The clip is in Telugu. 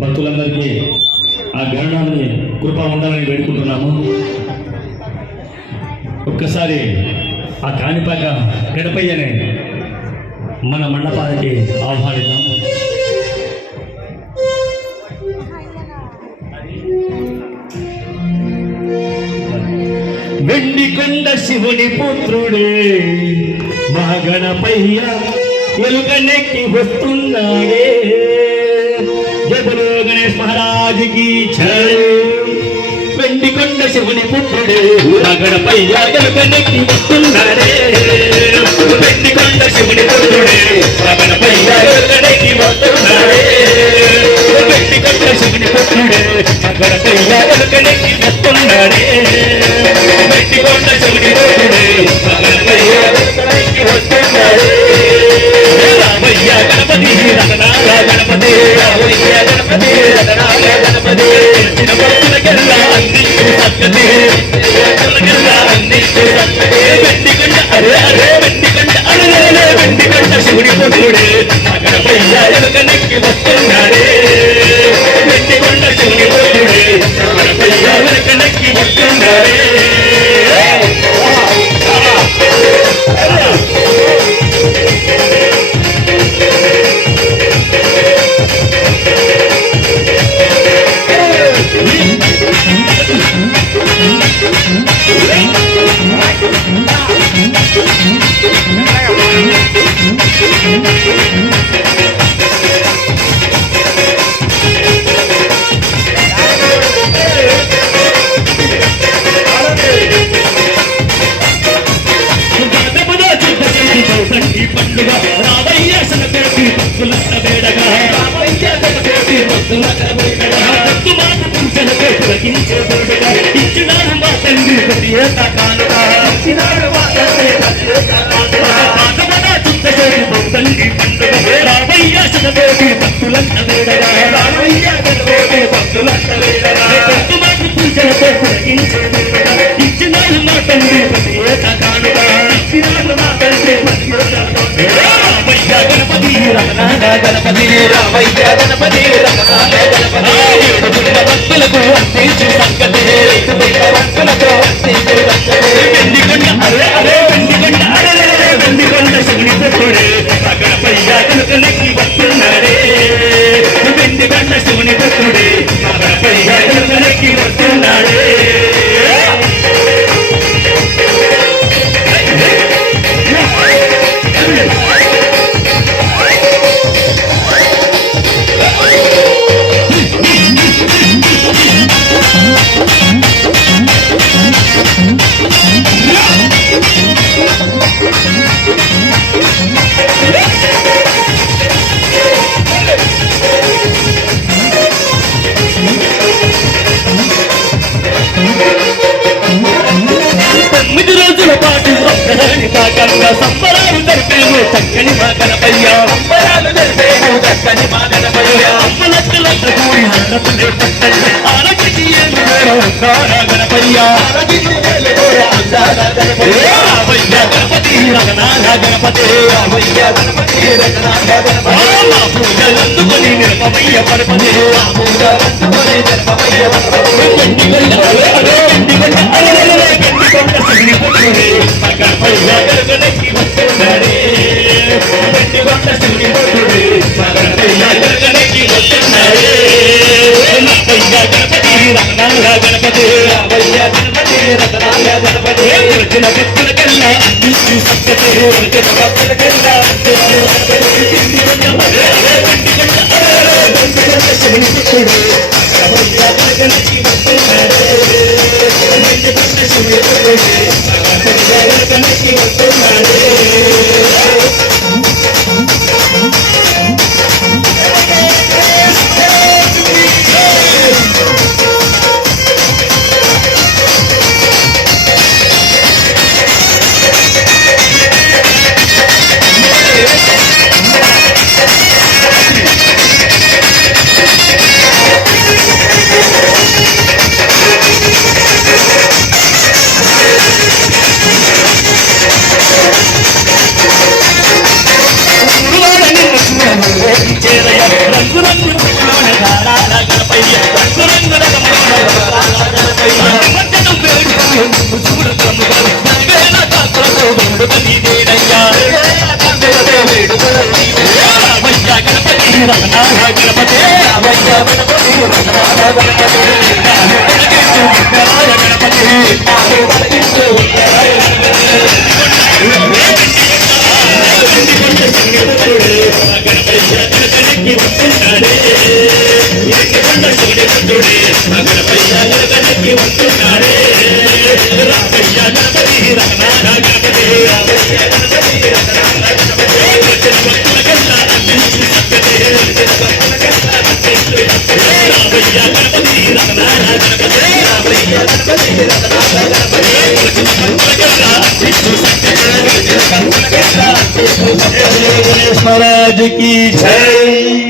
భక్తులందరికీ ఆ గరుడాన్ని కృప ఉండాలని వేడుకుంటున్నాము. ఒక్కసారి ఆ కాణిపాక గణపయ్యని మన మండపానికి ఆహ్వానిద్దాం. వెండికొండ శివుని పుత్రుడే మా గణపయ్య ఎలుకనెక్కి వస్తున్నాడే. जय बोलो गणेश महाराज की जय. వెండికొండ శివుని పుత్రుడే మా గణపయ్య ఎలుకనెక్కి వస్తున్నాడే. వెండికొండ శివుని పుత్రుడే మా గణపయ్య ఎలుకనెక్కి వస్తున్నాడే. వెండికొండ శివుని పుత్రుడే మా గణపయ్య ఎలుకనెక్కి వస్తున్నాడే. వెండికొండ శివుని పుత్రుడే మా గణపయ్య ఎలుకనెక్కి వస్తున్నాడే. రామయ్య గణపతి రతనాల గణపతి రామయ్య గణపతి రతనాల గణపతి చిన్న భక్తులకెల్లా అందించు సత్కతి భక్తులకెల్లా అందించు సత్కతి. వెండికొండ అరే అరే వెండికొండ అరే వెండికొండ శివుని పుత్రుడే మా గణపయ్య ఎలుకనెక్కి వస్తున్నాడే. వెండికొండ శివుని పుత్రుడే మా గణపయ్య ఎలుకనెక్కి వస్తున్నాడే. ఇచ్చినాడు మా తండ్రి తండ్రి పండుగ రామయ్య శతకోటి భక్తులంత వేడగా రామయ్య శతకోటి భక్తులంత వేడగా మాకు పూజలతో పులకించే వేడగా ఇచ్చినాడు మా తండ్రి ప్రతి ఏట కానుక ఇచ్చినాడు మా తండ్రి ప్రతి ఏట రామయ్య గణపతి రతనాల గణపతి రామయ్య గణపతి రతనాల గణపతి భక్తులకు అందించు సంగతి భక్తులకు అందించు సంగతి. వెండికొండ అరే అరే వెండికొండ అరే వెండికొండ శివుని పుత్రుడే మా గణపయ్య ఎలుకనెక్కి వస్తున్నాడే. వెండికొండ శివుని పుత్రుడే మా గణపయ్య ఎలుకనెక్కి వస్తున్నాడే. సంబరాలు జరిపేము చక్కని మా గణపయ్య సంబరాలు జరిపేము చక్కని మా గణపయ్య అమ్మలక్కలంత కూడి హారతులే పట్టయ్య ఆరగిటి గణపయ్య రామయ్య గణపతి రతనాల గణపతి రామయ్య గణపతి రతనాల గణపతి మా పూజలందుకొని నిరపమయ్య పరపతి మా పూజలందుకొని నిరపమయ్య పరపతి. వెండికొండ అరే అరే వెండికొండ అరే వెండికొండ శివుని పుత్రుడే మా గణపయ్య ఎలుకనెక్కి వస్తున్నాడే. వెండికొండ శివుని పుత్రుడే మా గణపయ్య ఎలుకనెక్కి వస్తున్నాడే. రామయ్య గణపతి రతనాల గణపతి రామయ్య గణపతి రతనాల గణపతి వచ్చిన భక్తులకెల్లా అందించు సత్కతి వచ్చిన భక్తులకెల్లా అందించు సత్కతి. వెండికొండ అరే వెండికొండ శివుని పుత్రుడే రామయ్య ఎలుకనెక్కి వస్తున్నాడే. వెండికొండ శివుని పుత్రుడే మా గణపయ్య ఎలుకనెక్కి వస్తున్నాడే. గణపతి రామయ్య గణపతి రమణాల గణపతి నాలు వెలిగించు విఘ్నరాయ గణపతి నాలు వెలిగించు విఘ్నరాయ గణపతి వస్తున్నాడే గణపతి వస్తున్నాడే రామయ్య గణపతి రమణాల గణపతి రామయ్య గణపతి రమణాల గణపతి महाराज की जय।